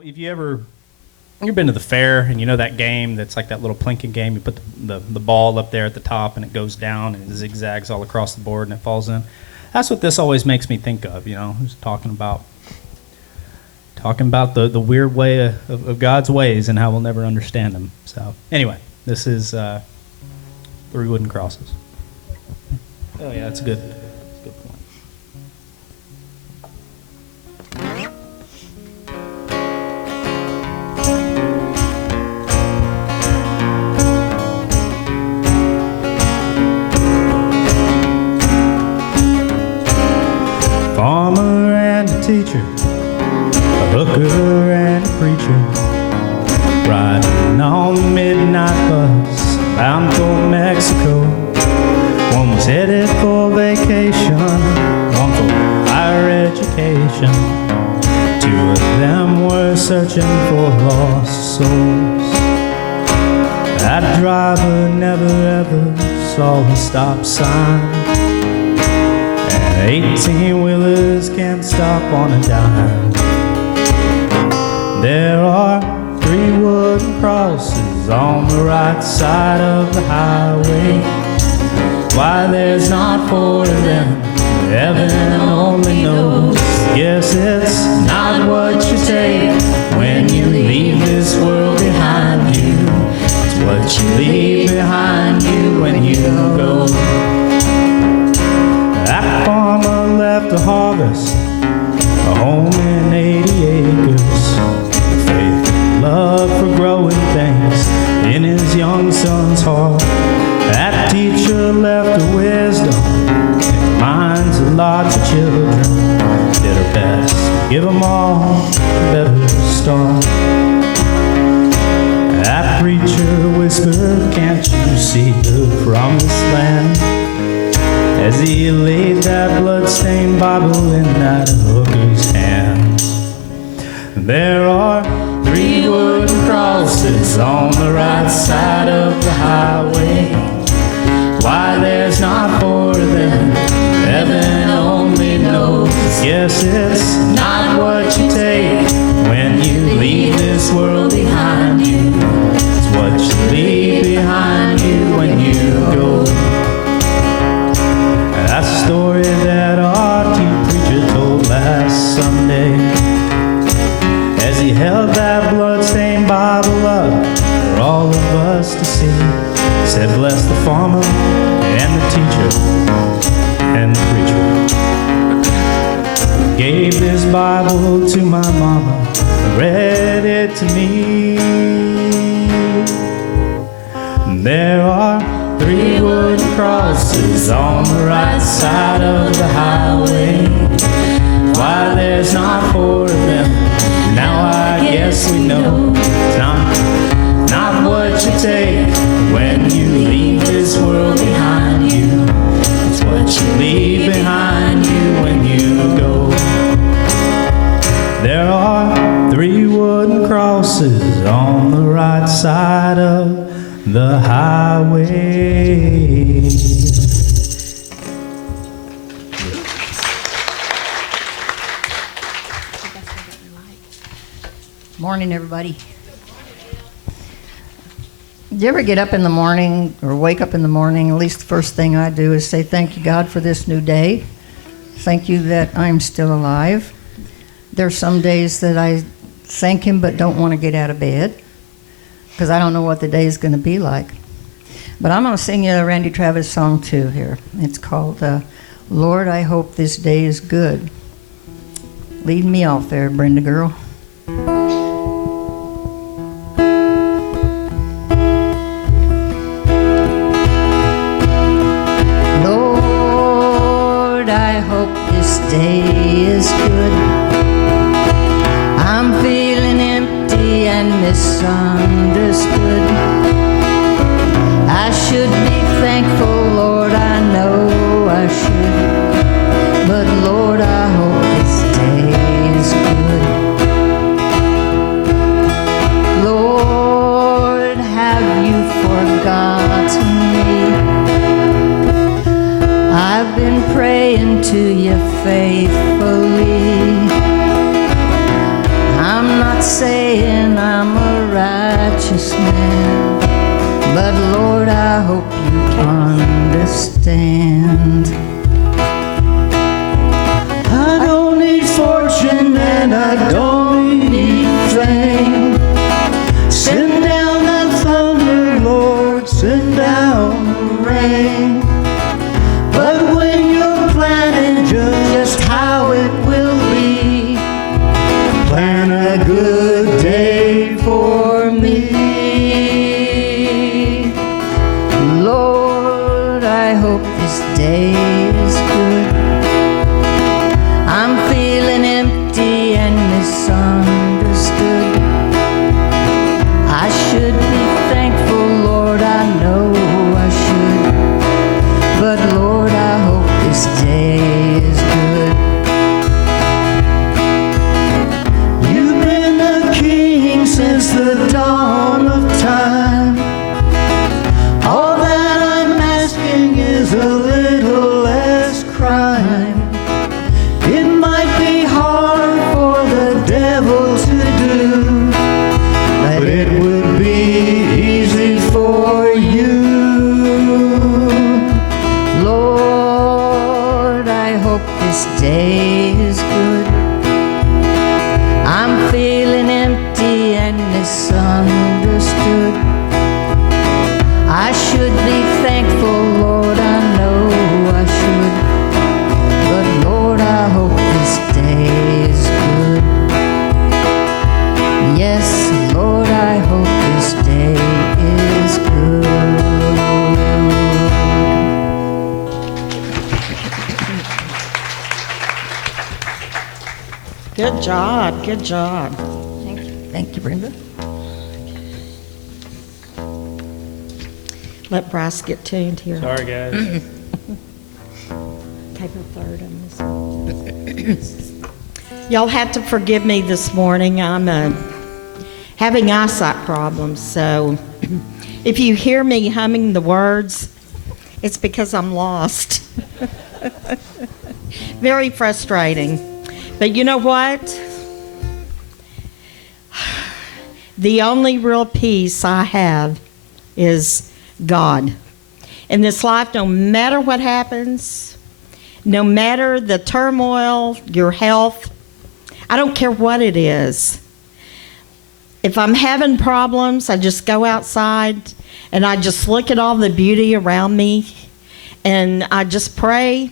If you've been to the fair and you know that game that's like that little plinking game, you put the ball up there at the top and it goes down and it zigzags all across the board and it falls in. That's what this always makes me think of, who's talking about the weird way of God's ways and how we'll never understand them. So anyway, this is 3 wooden crosses. Oh yeah, that's a good point. Farmer and a teacher, a hooker and a preacher, riding on the midnight bus bound for Mexico. One was headed for vacation, one for higher education. 2 of them were searching for lost souls. That driver never ever saw the stop sign. 18-wheelers can't stop on a dime. There are 3 wooden crosses on the right side of the highway. Why there's not 4 of them, heaven only knows. Guess it's not what you take when you leave this world behind you. It's what you leave behind you when you go. That farmer left a harvest, a home in 80 acres, faith and love for growing things in his young son's heart. That teacher left a wisdom in the minds of lots of children, did her best to give them all a better start. That preacher whispered, can't you see the promised land? As he laid that blood-stained Bible in that hooker's hands. There are 3 wooden crosses on the right side of the highway. Why there's not 4 of them, heaven only knows. Yes, it's not what you take when you leave this world behind you. It's what you leave behind you when you go. That's a story that our teen preacher told last Sunday, as he held that blood-stained Bible up for all of us to see. Said, bless the farmer and the teacher and the preacher. Gave this Bible to my mama, read it to me. There are 3 wooden crosses on the right side of the highway. Why there's not 4 of them, now I guess we know. It's not what you take when you leave this world behind you. It's what you leave behind you when you go. There are 3 wooden crosses on the right side of the highway. Morning, everybody. Do you ever get up in the morning or wake up in the morning? At least the first thing I do is say, thank you, God, for this new day. Thank you that I'm still alive. There's some days that I thank him but don't want to get out of bed because I don't know what the day is going to be like. But I'm going to sing you a Randy Travis song too here. It's called Lord, I Hope This Day Is Good. Lead me off there, Brenda girl. Lord, I hope this day is good. I'm feeling empty and misunderstood. I should be thankful, Lord, I know I should. But Lord, I hope this day is good. Lord, have you forgotten me? I've been praying to you faithfully. I'm not saying I'm a righteous man, but Lord, I hope you understand. I don't need fortune and I don't need fame. Send down that thunder, Lord, send down the rain. But when you're planning just how it will be, plan a good day for me. Lord, I hope this day is good. I'm feeling empty and misunderstood. I should be thankful, Lord, I know I should. But Lord, I hope this day is good. You've been the King since the dawn of time. All that I'm asking is a little less crime. It might be hard for the devil to do, but it would be easy for you. Lord, I hope this day is good. I'm feeling empty and misunderstood. I should be thankful, Lord, I know I should. But Lord, I hope this day is good. Yes, Lord, I hope this day is good. Good job, good job. Thank you, Brenda. Let Bryce get tuned here. Sorry, guys. Take a third on this one. Y'all have to forgive me this morning. I'm having eyesight problems, so if you hear me humming the words, it's because I'm lost. Very frustrating. But you know what? The only real peace I have is God. In this life, no matter what happens, no matter the turmoil, your health, I don't care what it is. If I'm having problems, I just go outside and I just look at all the beauty around me and I just pray,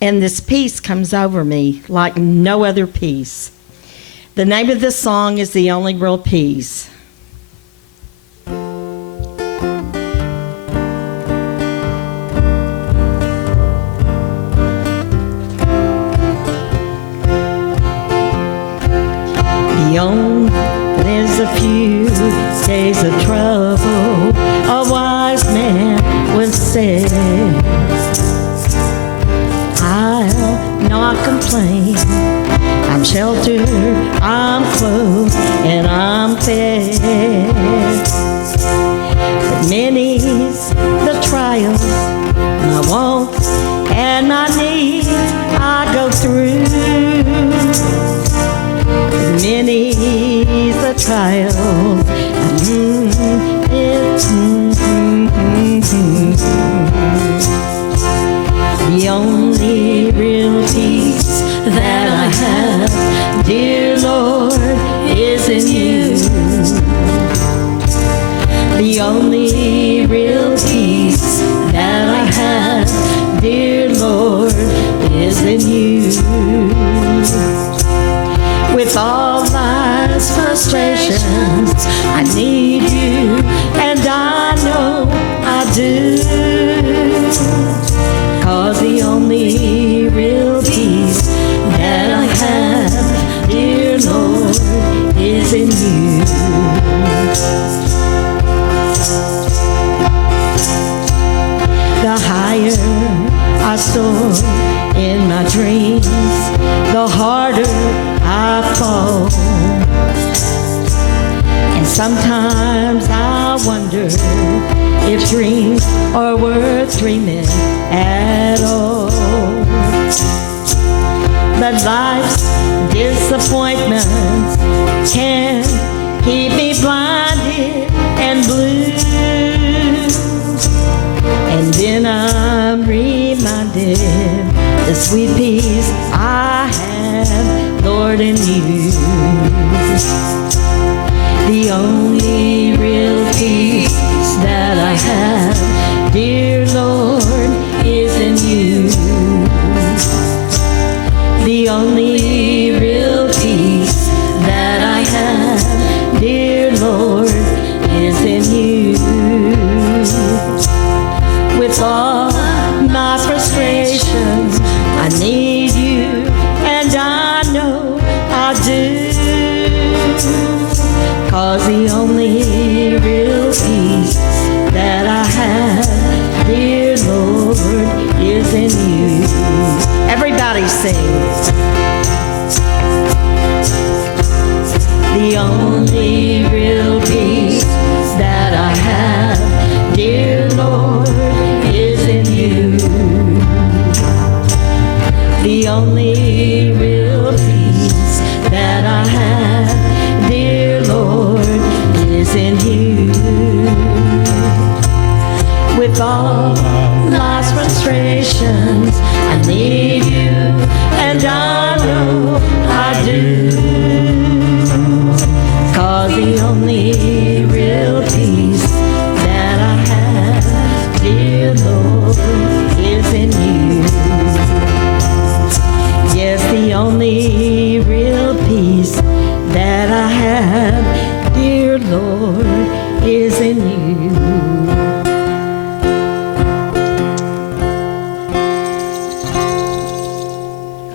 and this peace comes over me like no other peace. The name of this song is The Only Real Peace. There's a few days of trouble, a wise man once said, I'll not complain, I'm sheltered, I'm clothed, and I'm fed. But many's the trials, my wants, and my needs I go through. Many's the trial. The only real peace that I have, dear Lord, is in you. The only real peace that I have, dear Lord, is in you. With all life's frustrations, I need you, and I know I do. 'Cause the only real peace that I have, dear Lord, is in you. The higher I soar in my dreams, the harder I fall. And sometimes I wonder if dreams are worth dreaming at all. But life's disappointments can keep me blinded and blue. And then I'm reminded the sweet peace I have, Lord, in you. The only real peace that I have, dear Lord, is in you. The only real peace that I have, dear Lord, is in you. With all my frustrations, I need you, and I know I do. 'Cause the only real peace that I have, dear Lord, is in you. Everybody sing. The only real peace that I have, dear Lord, is in you. The only real peace that I have, dear Lord, is in you. With all life's frustrations, I need you, and I know I do. 'Cause the only real peace that I have, dear Lord, is in you. Yes, the only real peace that I have, dear Lord, is in you.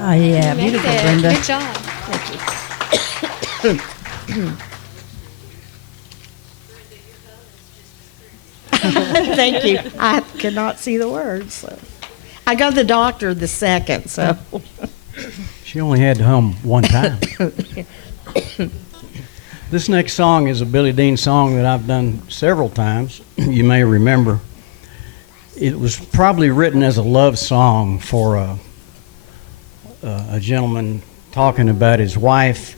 Oh, yeah, beautiful, Brenda. Good job. Thank you. I could not see the words. So. I go to the doctor the second, so. She only had to hum one time. This next song is a Billy Dean song that I've done several times. You may remember. It was probably written as a love song for a gentleman talking about his wife,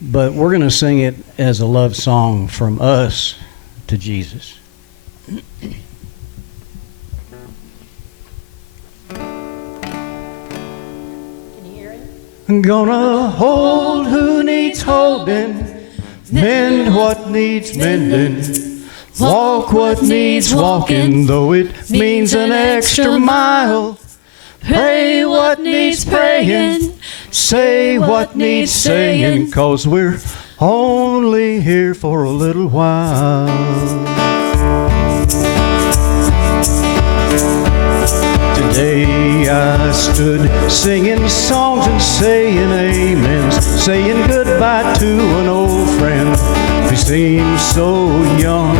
but we're going to sing it as a love song from us to Jesus. Gonna hold who needs holding, mend what needs mending, walk what needs walking, though it means an extra mile. Pray what needs praying, say what needs saying, 'cause we're only here for a little while. Today I stood singing songs and saying amens, saying goodbye to an old friend who seemed so young.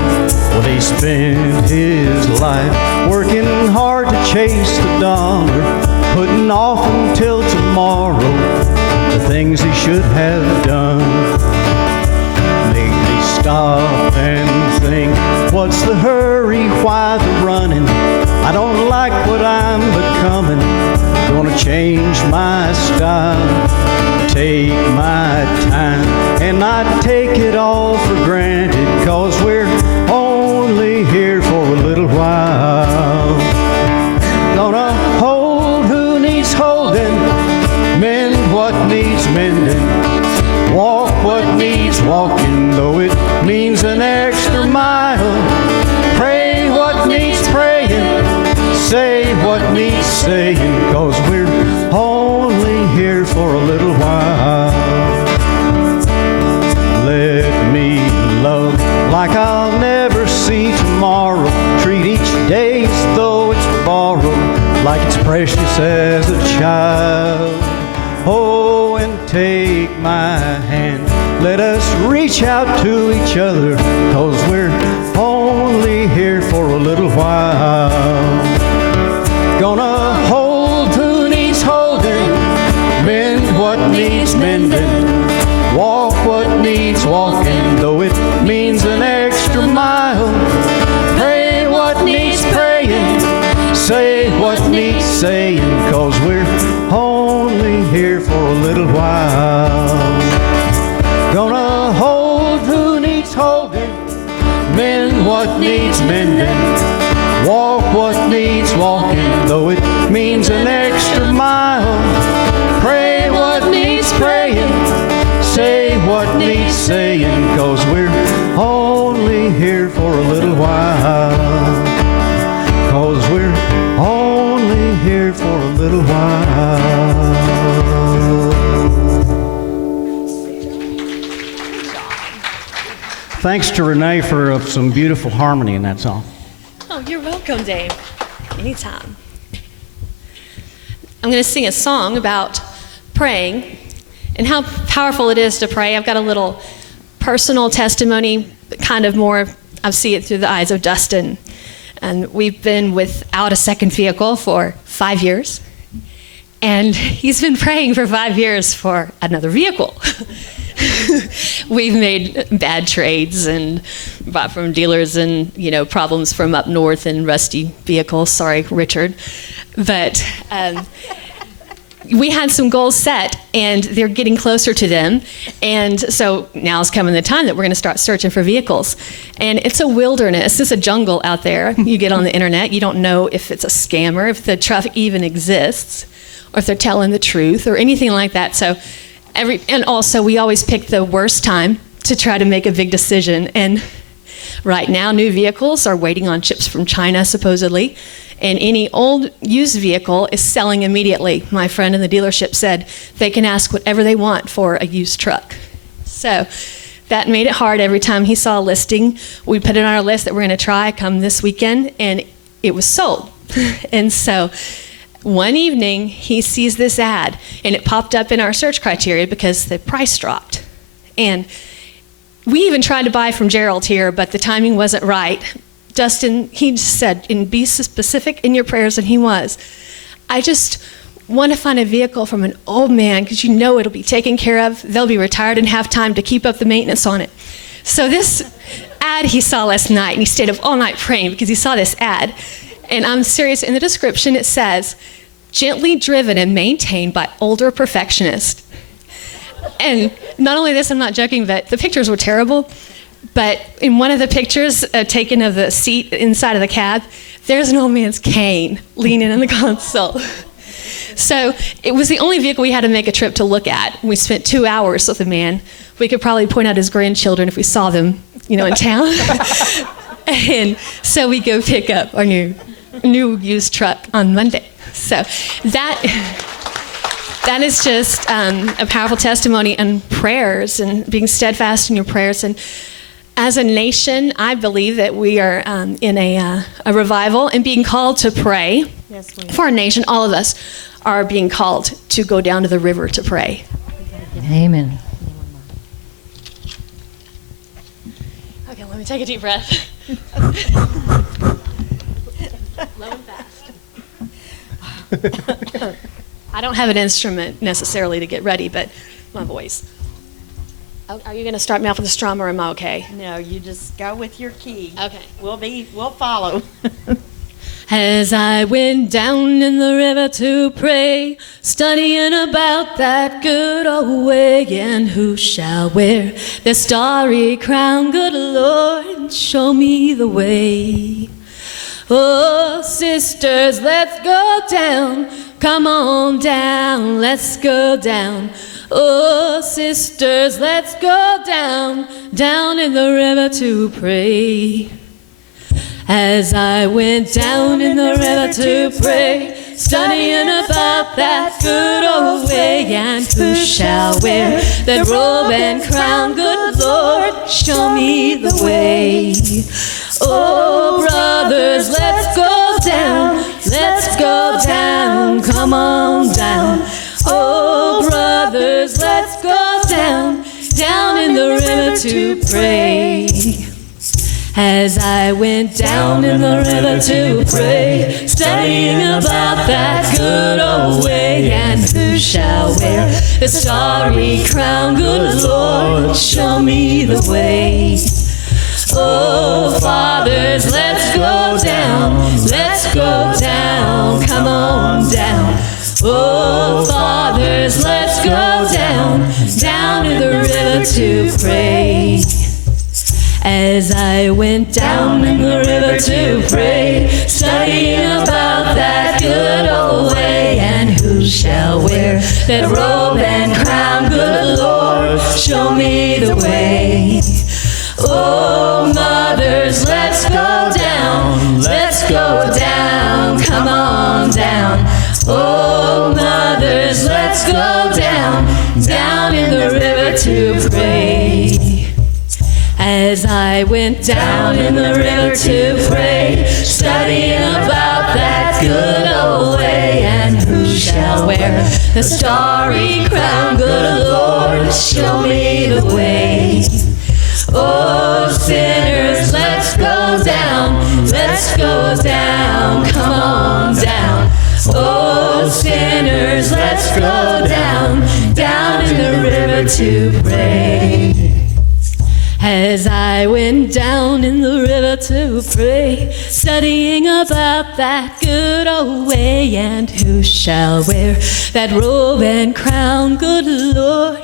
Well, he spent his life working hard to chase the dollar, putting off until tomorrow the things he should have done. Make me stop and think, what's the hurry, why the running? I don't like what I'm becoming, gonna change my style, take my time, and not take it all for granted, 'cause we're only here for a little while. Gonna hold who needs holding, mend what needs mending, walk what needs walking, though it means an extra mile. Pray what needs praying, say what needs saying, 'cause we're only here for a little while. Let me love like I'll never see tomorrow, treat each day as though it's borrowed, like it's precious as a child. Oh, and take my hand, let us reach out to each other, 'cause we're only here for a little while. Gonna hold who needs holding, mend what needs mending, walk what needs walking, though it means an extra mile. Pray what needs praying, say what needs saying, 'cause we're only here for a little while. Gonna hold who needs holding, mend what needs mending, walk what needs walking, though it means an extra mile. Pray what needs praying, say what needs saying, 'cause we're only here for a little while. 'Cause we're only here for a little while. Thanks to Renee for some beautiful harmony in that song. Oh, you're welcome, Dave. Anytime. I'm going to sing a song about praying and how powerful it is to pray. I've got a little personal testimony, kind of more, I see it through the eyes of Dustin. And we've been without a second vehicle for 5 years. And he's been praying for 5 years for another vehicle. We've made bad trades and bought from dealers and, problems from up north in rusty vehicles. Sorry, Richard. But we had some goals set, and they're getting closer to them. And so now's coming the time that we're going to start searching for vehicles. And it's a wilderness. It's a jungle out there. You get on the internet. You don't know if it's a scammer, if the traffic even exists, or if they're telling the truth or anything like that. So and also we always pick the worst time to try to make a big decision. And right now, new vehicles are waiting on chips from China, supposedly. And any old used vehicle is selling immediately. My friend in the dealership said they can ask whatever they want for a used truck. So that made it hard every time he saw a listing. We put it on our list that we're going to try come this weekend, and it was sold. And so one evening, he sees this ad, and it popped up in our search criteria because the price dropped. And we even tried to buy from Gerald here, but the timing wasn't right. Dustin, he just said, and be specific in your prayers, and he was. I just want to find a vehicle from an old man, because it'll be taken care of. They'll be retired and have time to keep up the maintenance on it. So this ad he saw last night, and he stayed up all night praying because he saw this ad. And I'm serious, in the description it says, gently driven and maintained by older perfectionists. And not only this, I'm not joking, but the pictures were terrible. But in one of the pictures taken of the seat inside of the cab, there's an old man's cane leaning in the console. So it was the only vehicle we had to make a trip to look at. We spent 2 hours with the man. We could probably point out his grandchildren if we saw them, in town. And so we go pick up our new used truck on Monday. So that is just a powerful testimony and prayers and being steadfast in your prayers. And as a nation, I believe that we are in a revival and being called to pray. Yes, for our nation. All of us are being called to go down to the river to pray. Amen. Okay, let me take a deep breath. Low and fast. I don't have an instrument necessarily to get ready, but my voice. Are you going to start me off with a strum, or am I okay? No, you just go with your key. Okay. We'll follow. As I went down in the river to pray, studying about that good old way, and who shall wear the starry crown, good Lord, show me the way. Oh, sisters, let's go down, come on down, let's go down. Oh, sisters, let's go down, down in the river to pray. As I went down in the river to pray, studying about that good old way, and who shall wear that robe and crown, good Lord, show me the way. Oh, brothers, let's go down, come on down. Oh, brothers, let's go down, down in the river to pray. As I went down in the river to pray, studying about that good old way, and who shall wear the starry crown, good Lord, show me the way. Oh, fathers, let's go down, come on down. Oh, fathers, let's go river to pray. As I went down in the river to pray, studying about that good old way, and who shall wear that robe and crown, good Lord, show me the way. Oh, mothers, let's go down, come on down. Oh, mothers, let's go down in the river to pray. As I went down in the river to pray, studying about that good old way, and who shall wear the starry crown, good Lord, show me the way. Oh, sinners, let's go down, come on down. Oh, sinners, let's go down in the river to pray. As I went down in the river to pray, studying about that good old way, and who shall wear that robe and crown, good Lord,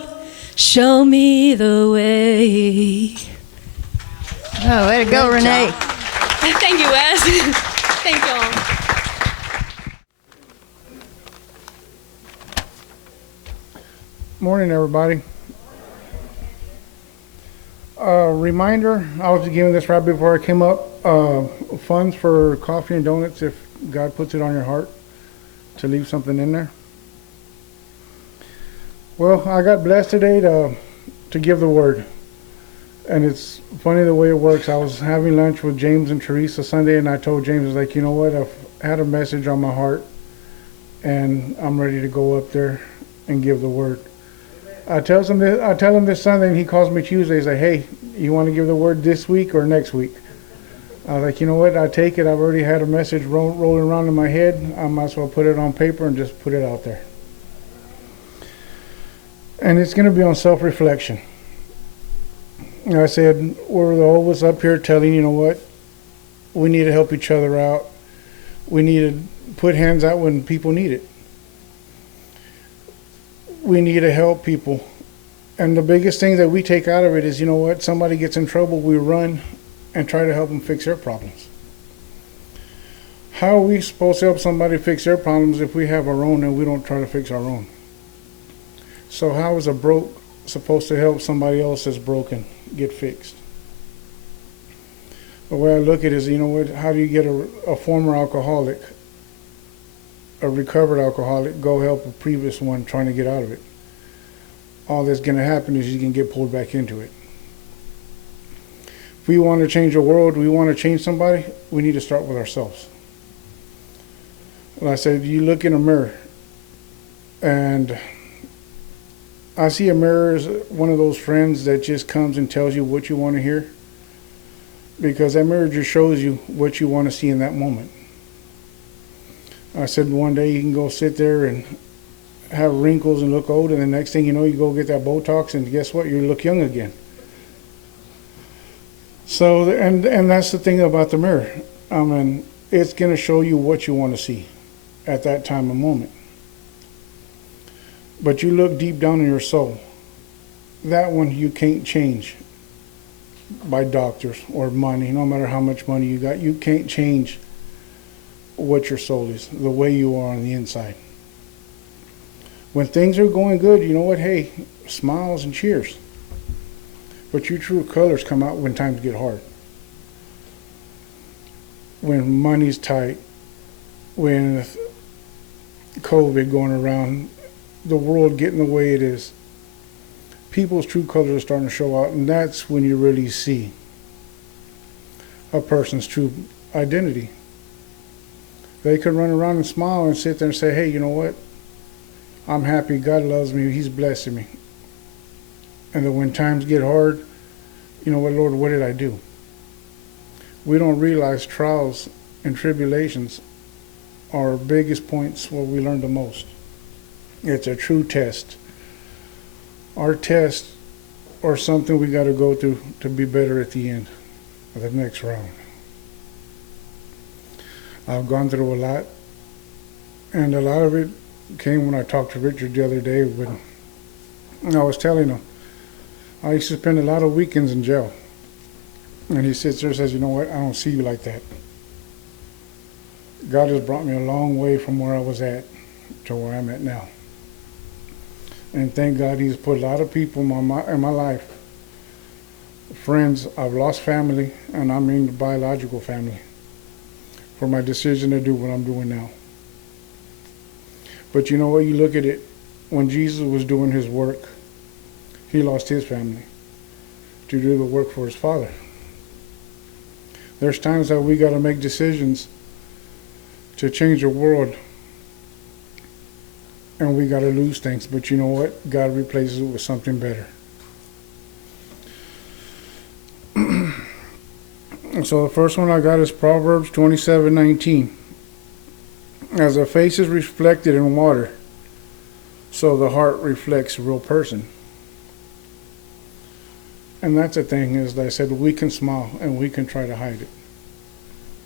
show me the way. Oh, way to go, Renee. Thank you, Wes. Thank you all. Morning, everybody. Reminder, I was given this right before I came up, funds for coffee and donuts if God puts it on your heart to leave something in there. Well, I got blessed today to give the word. And it's funny the way it works. I was having lunch with James and Teresa Sunday, and I told James, I was like, you know what, I've had a message on my heart, and I'm ready to go up there and give the word. I tell him this Sunday, and he calls me Tuesday. He's like, hey, you want to give the word this week or next week? I was like, you know what, I take it. I've already had a message rolling around in my head. I might as well put it on paper and just put it out there. And it's going to be on self-reflection. I said, we're all of us up here telling, you know what, we need to help each other out. We need to put hands out when people need it. We need to help people. And the biggest thing that we take out of it is, you know what, somebody gets in trouble, we run and try to help them fix their problems. How are we supposed to help somebody fix their problems if we have our own and we don't try to fix our own? So how is a broke supposed to help somebody else that's broken get fixed? The way I look at it is, you know what, how do you get a former alcoholic, a recovered alcoholic, go help a previous one trying to get out of it? All that's going to happen is he's going to get pulled back into it. If we want to change the world, we want to change somebody, we need to start with ourselves. Like I said, you look in a mirror, and I see a mirror as one of those friends that just comes and tells you what you want to hear, because that mirror just shows you what you want to see in that moment. I said one day you can go sit there and have wrinkles and look old, and the next thing you know, you go get that Botox, and guess what? You look young again. So, and that's the thing about the mirror. I mean, it's going to show you what you want to see at that time and moment. But you look deep down in your soul. That one you can't change by doctors or money. No matter how much money you got, you can't change what your soul is, the way you are on the inside. When things are going good, you know what? Hey, smiles and cheers. But your true colors come out when times get hard. When money's tight, when COVID going around, the world getting the way it is, people's true colors are starting to show out, and that's when you really see a person's true identity. They could run around and smile and sit there and say, hey, you know what? I'm happy, God loves me, He's blessing me. And then when times get hard, you know what, Lord, what did I do? We don't realize trials and tribulations are our biggest points where we learn the most. It's a true test. Our tests are something we got to go through to be better at the end of the next round. I've gone through a lot, and a lot of it came when I talked to Richard the other day when I was telling him I used to spend a lot of weekends in jail. And he sits there and says, you know what, I don't see you like that. God has brought me a long way from where I was at to where I'm at now. And thank God he's put a lot of people in my life. Friends, I've lost family, and I mean biological family, for my decision to do what I'm doing now. But you know what, you look at it, when Jesus was doing his work, he lost his family to do the work for his Father. There's times that we got to make decisions to change the world, and we got to lose things. But you know what? God replaces it with something better. So the first one I got is Proverbs 27:19. As a face is reflected in water, so the heart reflects a real person. And that's the thing, is like I said, we can smile and we can try to hide it.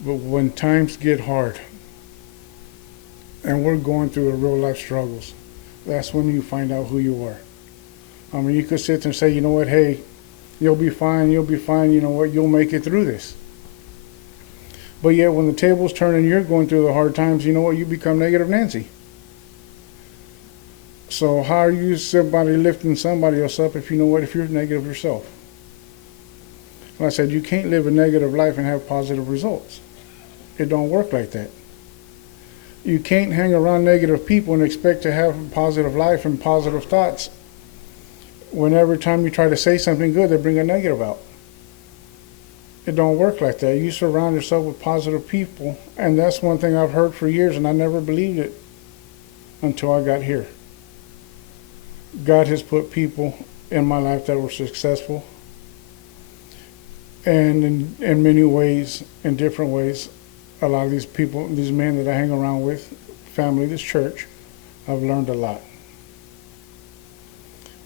But when times get hard and we're going through a real life struggles, that's when you find out who you are. I mean, you could sit there and say, you know what, hey, you'll be fine, you know what, you'll make it through this. But yet when the tables turn and you're going through the hard times, you know what, you become negative Nancy. So how are you somebody lifting somebody else up if you know what, if you're negative yourself? Like I said, you can't live a negative life and have positive results. It don't work like that. You can't hang around negative people and expect to have a positive life and positive thoughts when every time you try to say something good, they bring a negative out. It don't work like that. You surround yourself with positive people, and that's one thing I've heard for years, and I never believed it until I got here. God has put people in my life that were successful, and in many ways, in different ways, a lot of these people, these men that I hang around with, family, this church, I've learned a lot.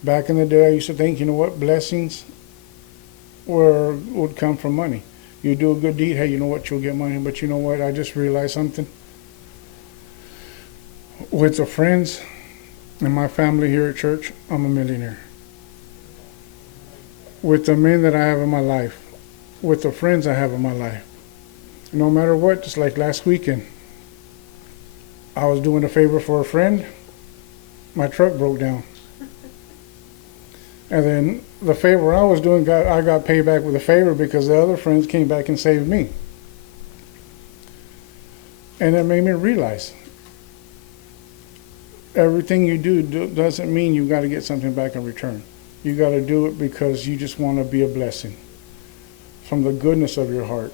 Back in the day, I used to think, you know what, blessings would come from money. You do a good deed, hey, you know what, you'll get money. But you know what, I just realized something. With the friends and my family here at church, I'm a millionaire. With the men that I have in my life, with the friends I have in my life, no matter what, just like last weekend, I was doing a favor for a friend, my truck broke down. And then the favor I was doing, I got paid back with a favor because the other friends came back and saved me. And it made me realize everything you do doesn't mean you got to get something back in return. You got to do it because you just want to be a blessing from the goodness of your heart.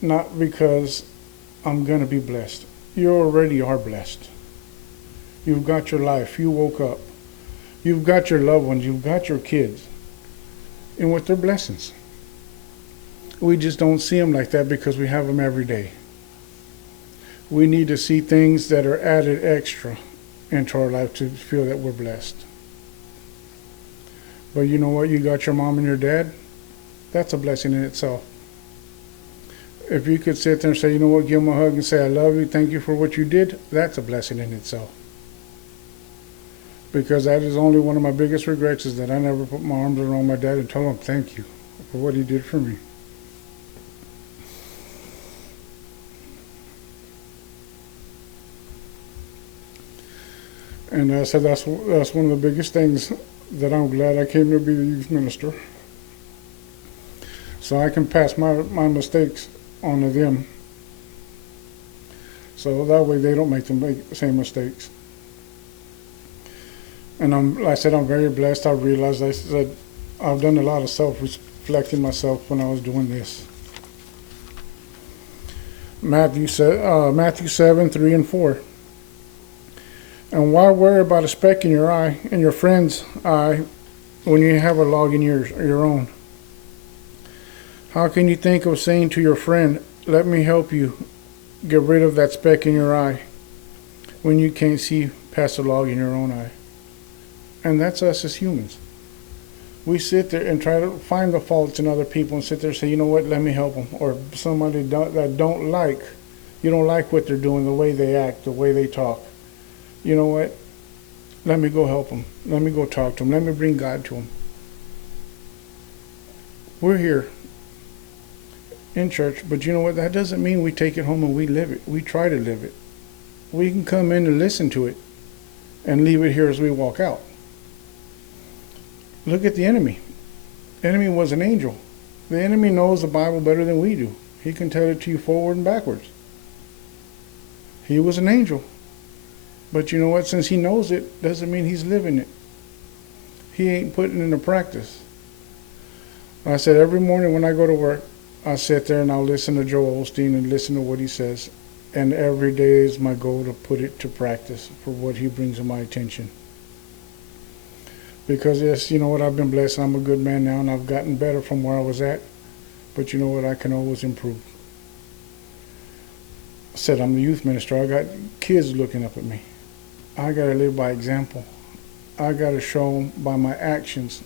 Not because I'm going to be blessed. You already are blessed. You've got your life. You woke up. You've got your loved ones. You've got your kids. And with their blessings. We just don't see them like that because we have them every day. We need to see things that are added extra into our life to feel that we're blessed. But you know what? You got your mom and your dad. That's a blessing in itself. If you could sit there and say, you know what, give them a hug and say, I love you, thank you for what you did, that's a blessing in itself. Because that is only one of my biggest regrets, is that I never put my arms around my dad and told him thank you for what he did for me. And I said that's one of the biggest things that I'm glad I came to be the youth minister. So I can pass my mistakes on to them. So that way they don't make the same mistakes. And like I said, I'm very blessed. I realized I've done a lot of self-reflecting myself when I was doing this. Matthew 7, 3 and 4. And why worry about a speck in your eye, in your friend's eye, when you have a log in your own? How can you think of saying to your friend, let me help you get rid of that speck in your eye, when you can't see past the log in your own eye? And that's us as humans. We sit there and try to find the faults in other people and sit there and say, you know what, let me help them. Or somebody that don't like, you don't like what they're doing, the way they act, the way they talk. You know what, let me go help them. Let me go talk to them. Let me bring God to them. We're here in church, but you know what? That doesn't mean we take it home and we live it. We try to live it. We can come in and listen to it and leave it here as we walk out. Look at the enemy. The enemy was an angel. The enemy knows the Bible better than we do. He can tell it to you forward and backwards. He was an angel. But you know what? Since he knows it, doesn't mean he's living it. He ain't putting it into practice. I said every morning when I go to work, I sit there and I'll listen to Joel Osteen and listen to what he says. And every day is my goal to put it to practice for what he brings to my attention. Because yes, you know what, I've been blessed and I'm a good man now and I've gotten better from where I was at. But you know what, I can always improve. I said I'm the youth minister. I got kids looking up at me. I got to live by example. I got to show them by my actions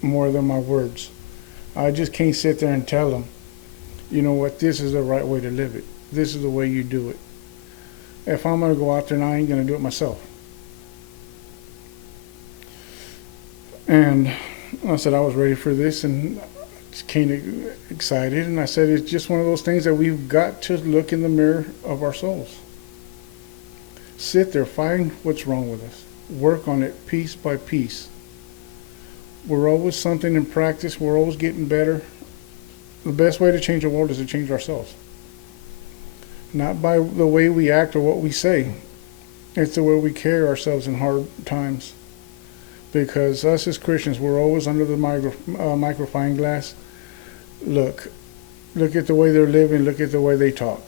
more than my words. I just can't sit there and tell them, you know what, this is the right way to live it. This is the way you do it. If I'm going to go out there and I ain't going to do it myself. And I said I was ready for this and just kind of excited. And I said it's just one of those things that we've got to look in the mirror of our souls. Sit there, find what's wrong with us. Work on it piece by piece. We're always something in practice. We're always getting better. The best way to change the world is to change ourselves. Not by the way we act or what we say. It's the way we carry ourselves in hard times. Because us as Christians, we're always under the magnifying glass. Look at the way they're living. Look at the way they talk.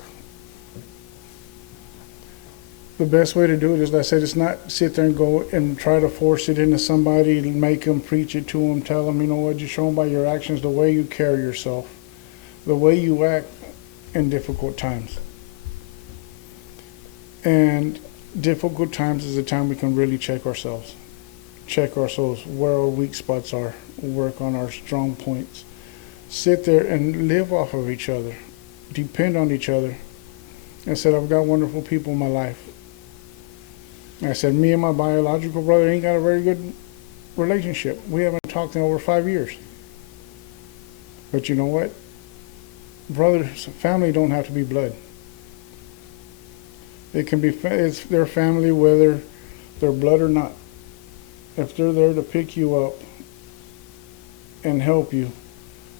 The best way to do it is, like I said, it's not sit there and go and try to force it into somebody and make them preach it to them, tell them, you know what, just show them by your actions the way you carry yourself, the way you act in difficult times. And difficult times is the time we can really check ourselves. Check our souls, where our weak spots are, work on our strong points. Sit there and live off of each other. Depend on each other. I said, I've got wonderful people in my life. I said, me and my biological brother ain't got a very good relationship. We haven't talked in over 5 years. But you know what? Brothers, family don't have to be blood. It can be, it's their family whether they're blood or not. If they're there to pick you up and help you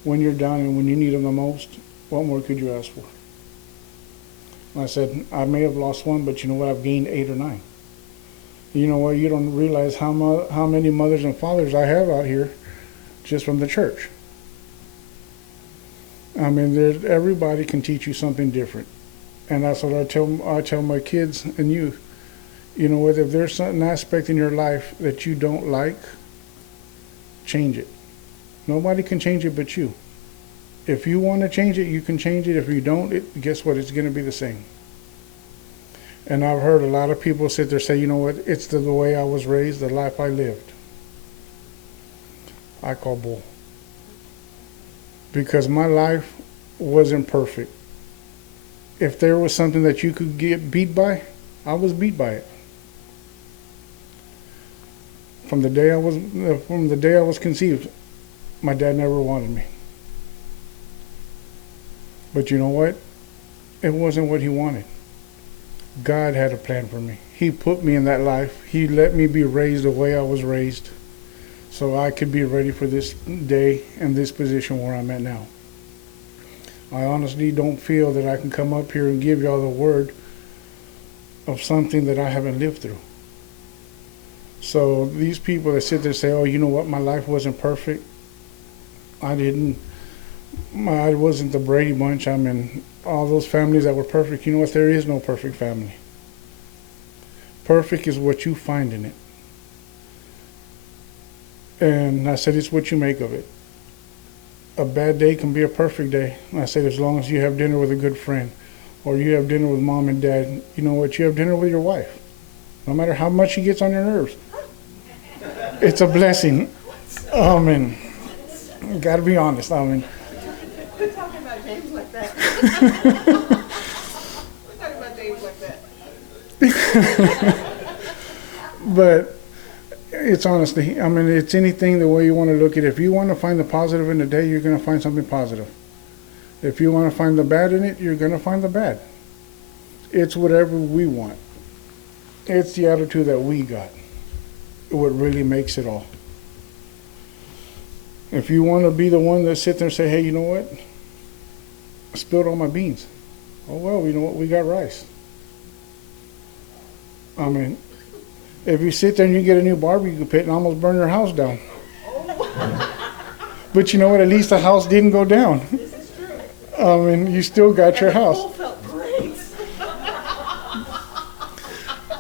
when you're down and when you need them the most, what more could you ask for? I said, I may have lost one, but you know what? I've gained 8 or 9. You know what? You don't realize how many mothers and fathers I have out here just from the church. I mean, everybody can teach you something different. And that's what I tell my kids and youth. You know what? If there's an aspect in your life that you don't like, change it. Nobody can change it but you. If you want to change it, you can change it. If you don't, guess what? It's going to be the same. And I've heard a lot of people sit there say, you know what? It's the way I was raised, the life I lived. I call bull. Because my life wasn't perfect. If there was something that you could get beat by, I was beat by it. From the day I was conceived, my dad never wanted me. But you know what? It wasn't what he wanted. God had a plan for me. He put me in that life. He let me be raised the way I was raised so I could be ready for this day and this position where I'm at now. I honestly don't feel that I can come up here and give y'all the word of something that I haven't lived through. So these people that sit there and say, oh, you know what, my life wasn't perfect. I wasn't the Brady Bunch. I'm in all those families that were perfect. You know what, there is no perfect family. Perfect is what you find in it. And I said, it's what you make of it. A bad day can be a perfect day. I said, as long as you have dinner with a good friend, or you have dinner with mom and dad, you know what, you have dinner with your wife. No matter how much she gets on your nerves. It's a blessing. Amen. Got to be honest. Amen. Quit talking about James like that. Quit talking about James like that. But It's honestly, I mean, it's anything the way you want to look at it. If you want to find the positive in the day, you're going to find something positive. If you want to find the bad in it, you're going to find the bad. It's whatever we want. It's the attitude that we got. What really makes it all. If you want to be the one that sit there and say, hey, you know what? I spilled all my beans. Oh, well, you know what? We got rice. I mean, if you sit there and you get a new barbecue pit and almost burn your house down. But you know what? At least the house didn't go down. This is true. I mean, you still got your house. The pool felt great.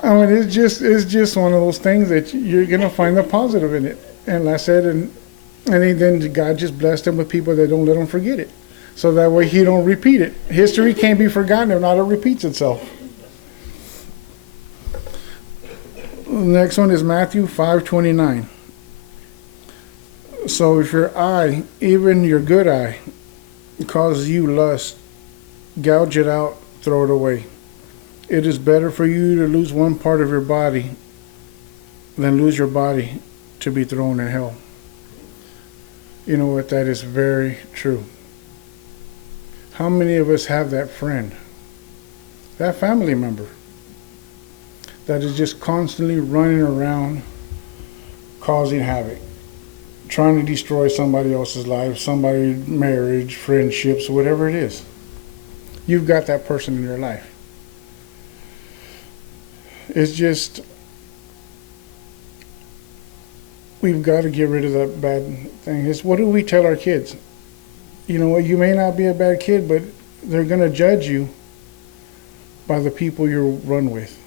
I mean, it's just one of those things that you're gonna find the positive in it. And like I said, and then God just blessed him with people that don't let him forget it, so that way he don't repeat it. History can't be forgotten if not it repeats itself. The next one is Matthew 5:29. So if your eye, even your good eye, causes you lust, gouge it out, throw it away. It is better for you to lose one part of your body than lose your body to be thrown in hell. You know what? That is very true. How many of us have that friend, that family member, that is just constantly running around causing havoc, trying to destroy somebody else's life, somebody's marriage, friendships, whatever it is? You've got that person in your life. It's just, we've got to get rid of that bad thing. It's, what do we tell our kids? You know what, you may not be a bad kid, but they're going to judge you by the people you run with.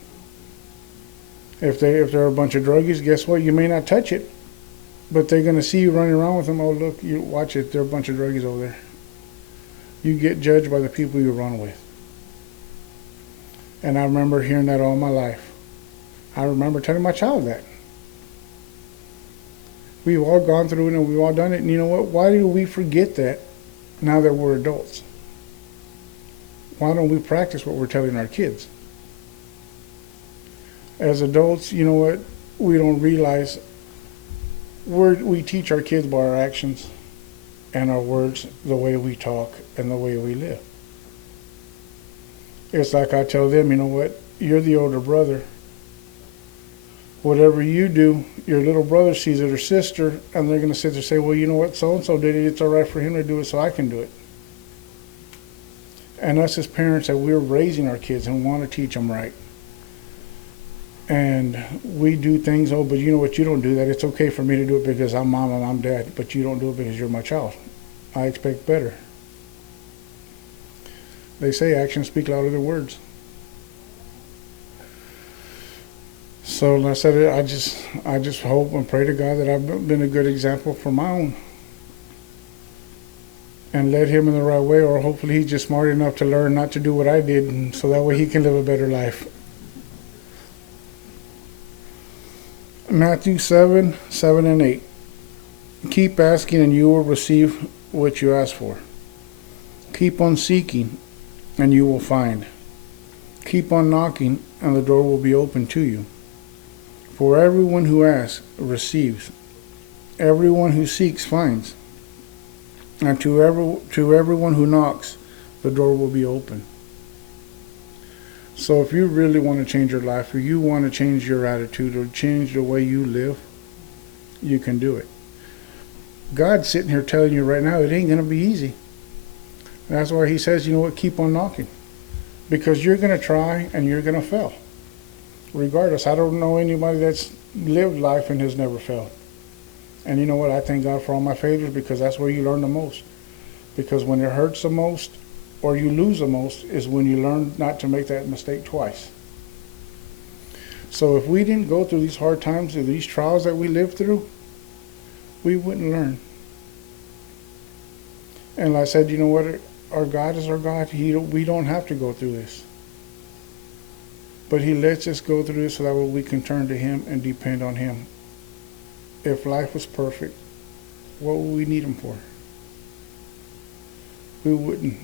If they're a bunch of druggies, guess what? You may not touch it, but they're going to see you running around with them. Oh, look, you watch it. They're a bunch of druggies over there. You get judged by the people you run with. And I remember hearing that all my life. I remember telling my child that. We've all gone through it and we've all done it. And you know what? Why do we forget that now that we're adults? Why don't we practice what we're telling our kids? As adults, you know what? We don't realize we teach our kids by our actions and our words, the way we talk and the way we live. It's like I tell them, you know what? You're the older brother. Whatever you do, your little brother sees it or sister, and they're going to sit there and say, well, you know what? So-and-so did it. It's all right for him to do it, so I can do it. And us as parents, that we're raising our kids and want to teach them right. And we do things, oh, but you know what? You don't do that. It's okay for me to do it because I'm mom and I'm dad, but you don't do it because you're my child. I expect better. They say actions speak louder than words. So like I said, I just hope and pray to God that I've been a good example for my own, and led him in the right way, or hopefully he's just smart enough to learn not to do what I did, and so that way he can live a better life. Matthew 7:7-8. Keep asking and you will receive what you ask for. Keep on seeking and you will find. Keep on knocking and the door will be open to you. For everyone who asks receives. Everyone who seeks finds. And to everyone who knocks, the door will be open. So if you really want to change your life, or you want to change your attitude, or change the way you live, you can do it. God's sitting here telling you right now, it ain't going to be easy. That's why he says, you know what, keep on knocking. Because you're going to try and you're going to fail. Regardless, I don't know anybody that's lived life and has never failed. And you know what, I thank God for all my failures, because that's where you learn the most. Because when it hurts the most, or you lose the most, is when you learn not to make that mistake twice. So if we didn't go through these hard times, or these trials that we lived through, we wouldn't learn. And like I said, you know what, our God is our God. We don't have to go through this. But he lets us go through this so that way we can turn to him and depend on him. If life was perfect, what would we need him for? We wouldn't.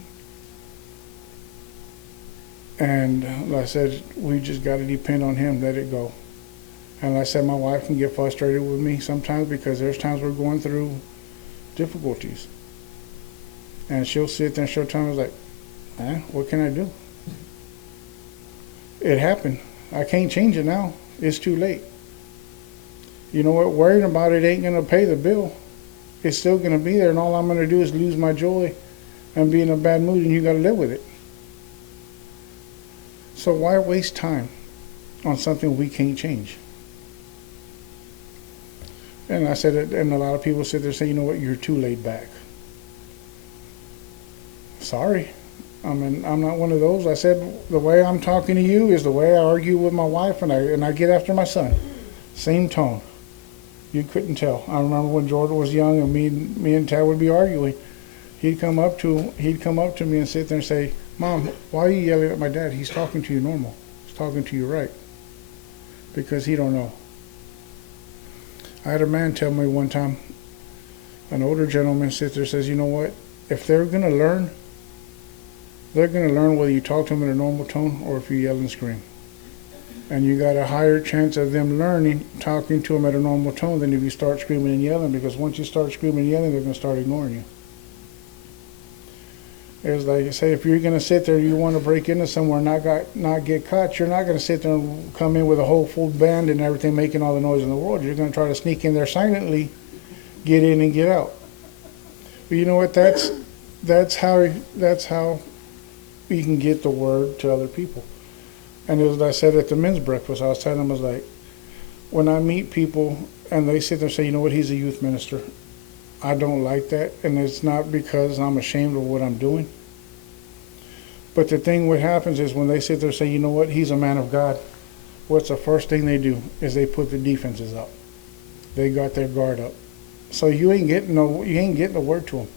And like I said, we just got to depend on him, let it go. And I said, my wife can get frustrated with me sometimes because there's times we're going through difficulties. And she'll sit there and she'll tell me, like, what can I do? It happened. I can't change it now. It's too late. You know what? Worrying about it ain't going to pay the bill. It's still going to be there, and all I'm going to do is lose my joy and be in a bad mood, and you got to live with it. So why waste time on something we can't change? And I said it, and a lot of people sit there and say, you know what, you're too laid back. Sorry. I mean, I'm not one of those. I said, the way I'm talking to you is the way I argue with my wife, and I get after my son. Same tone. You couldn't tell. I remember when Jordan was young and me and Tad would be arguing. He'd come up to me and sit there and say, Mom, why are you yelling at my dad? He's talking to you normal. He's talking to you right. Because he don't know. I had a man tell me one time, an older gentleman sit there and says, you know what? If they're going to learn whether you talk to them in a normal tone or if you yell and scream. And you got a higher chance of them learning talking to them at a normal tone than if you start screaming and yelling, because once you start screaming and yelling, they're going to start ignoring you. It's like you say, if you're going to sit there and you want to break into somewhere and not get caught, you're not going to sit there and come in with a whole full band and everything making all the noise in the world. You're going to try to sneak in there silently, get in and get out. But you know what? That's how you can get the word to other people. And it was, I said at the men's breakfast, I was telling them, I was like, when I meet people and they sit there and say, you know what, he's a youth minister, I don't like that. And it's not because I'm ashamed of what I'm doing. But the thing what happens is when they sit there and say, you know what, he's a man of God, what's the first thing they do is they put the defenses up. They got their guard up. So you ain't getting the word to them.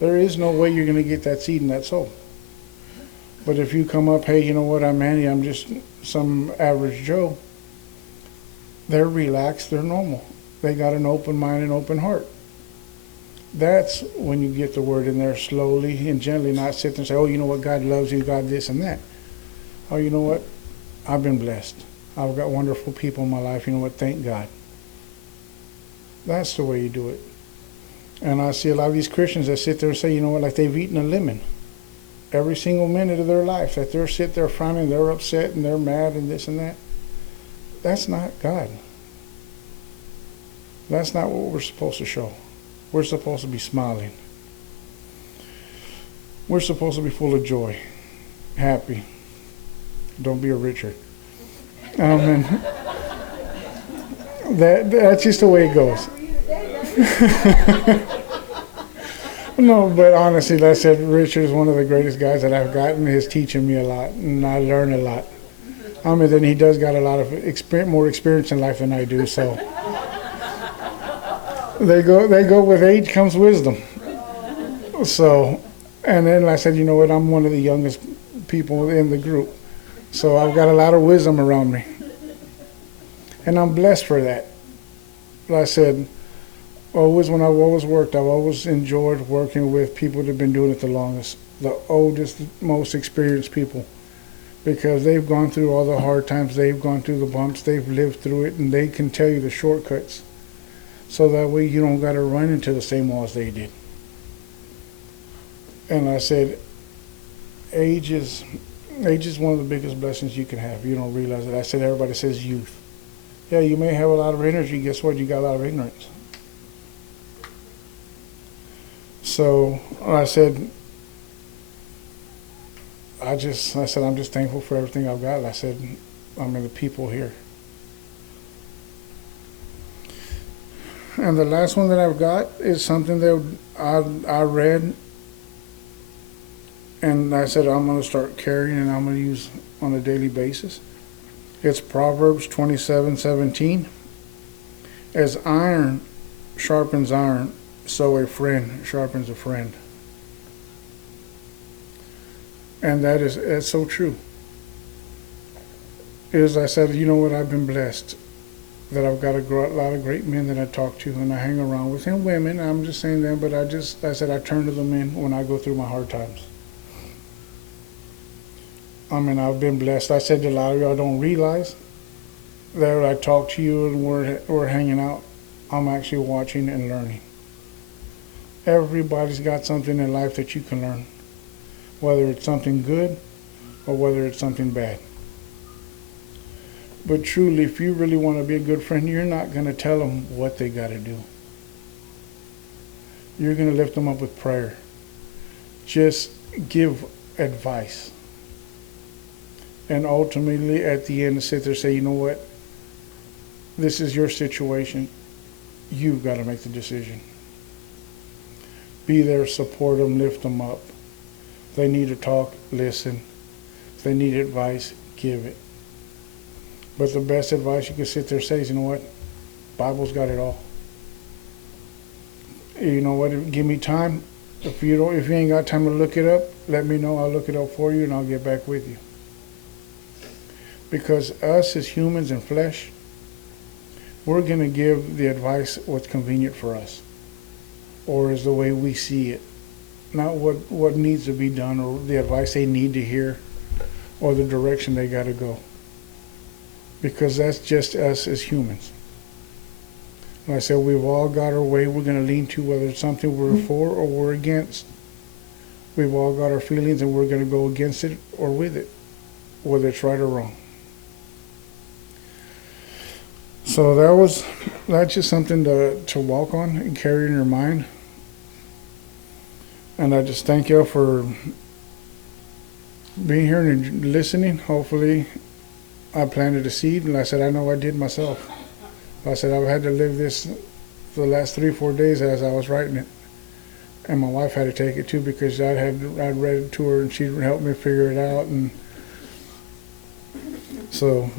There is no way you're going to get that seed in that soul. But if you come up, hey, you know what, I'm Manny, I'm just some average Joe, they're relaxed, they're normal. They got an open mind and open heart. That's when you get the word in there slowly and gently, not sit there and say, oh, you know what, God loves you, God this and that. Oh, you know what, I've been blessed. I've got wonderful people in my life, you know what, thank God. That's the way you do it. And I see a lot of these Christians that sit there and say, you know what, like they've eaten a lemon. Every single minute of their life, that they're sitting there frowning, they're upset and they're mad and this and that. That's not God. That's not what we're supposed to show. We're supposed to be smiling. We're supposed to be full of joy, happy. Don't be a Richard. And that's just the way it goes. No, but honestly, like I said, Richard is one of the greatest guys that I've gotten. He's teaching me a lot, and I learn a lot. I mean, then he does got a lot of more experience in life than I do, so they go with age comes wisdom. So, and then like I said, you know what? I'm one of the youngest people in the group, so I've got a lot of wisdom around me, and I'm blessed for that. Like I said, always when I've always worked, I've always enjoyed working with people that have been doing it the longest, the oldest, most experienced people, because they've gone through all the hard times, they've gone through the bumps, they've lived through it, and they can tell you the shortcuts, so that way you don't got to run into the same walls they did. And I said, age is one of the biggest blessings you can have. You don't realize it. I said, everybody says youth. Yeah, you may have a lot of energy. Guess what? You got a lot of ignorance. So I said, I'm just thankful for everything I've got. I said, I mean, the people here. And the last one that I've got is something that I read, and I said I'm going to start carrying and I'm going to use on a daily basis. It's Proverbs 27:17. As iron sharpens iron, so a friend sharpens a friend. And that's so true. Is I said, you know what, I've been blessed that I've got a lot of great men that I talk to and I hang around with, and women, I'm just saying them, but I said I turn to the men when I go through my hard times. I mean, I've been blessed. I said a lot of y'all don't realize that I talk to you and we're hanging out, I'm actually watching and learning. Everybody's got something in life that you can learn, whether it's something good or whether it's something bad. But truly, if you really want to be a good friend, you're not going to tell them what they got to do. You're going to lift them up with prayer. Just give advice. And ultimately, at the end, sit there and say, you know what? This is your situation. You've got to make the decision. Be there, support them, lift them up. If they need to talk, listen. If they need advice, give it. But the best advice you can sit there and say is, you know what? Bible's got it all. You know what? Give me time. If you ain't got time to look it up, let me know. I'll look it up for you and I'll get back with you. Because us as humans and flesh, we're going to give the advice what's convenient for us, or is the way we see it, not what needs to be done or the advice they need to hear or the direction they got to go. Because that's just us as humans. Like I said, we've all got our way we're going to lean to, whether it's something we're for or we're against. We've all got our feelings and we're going to go against it or with it, whether it's right or wrong. So that's just something to walk on and carry in your mind. And I just thank you for being here and listening. Hopefully I planted a seed, and I said, I know I did myself. I said, I've had to live this for the last 3-4 days as I was writing it. And my wife had to take it too, because I'd read it to her and she'd help me figure it out. And so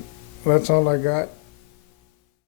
that's all I got.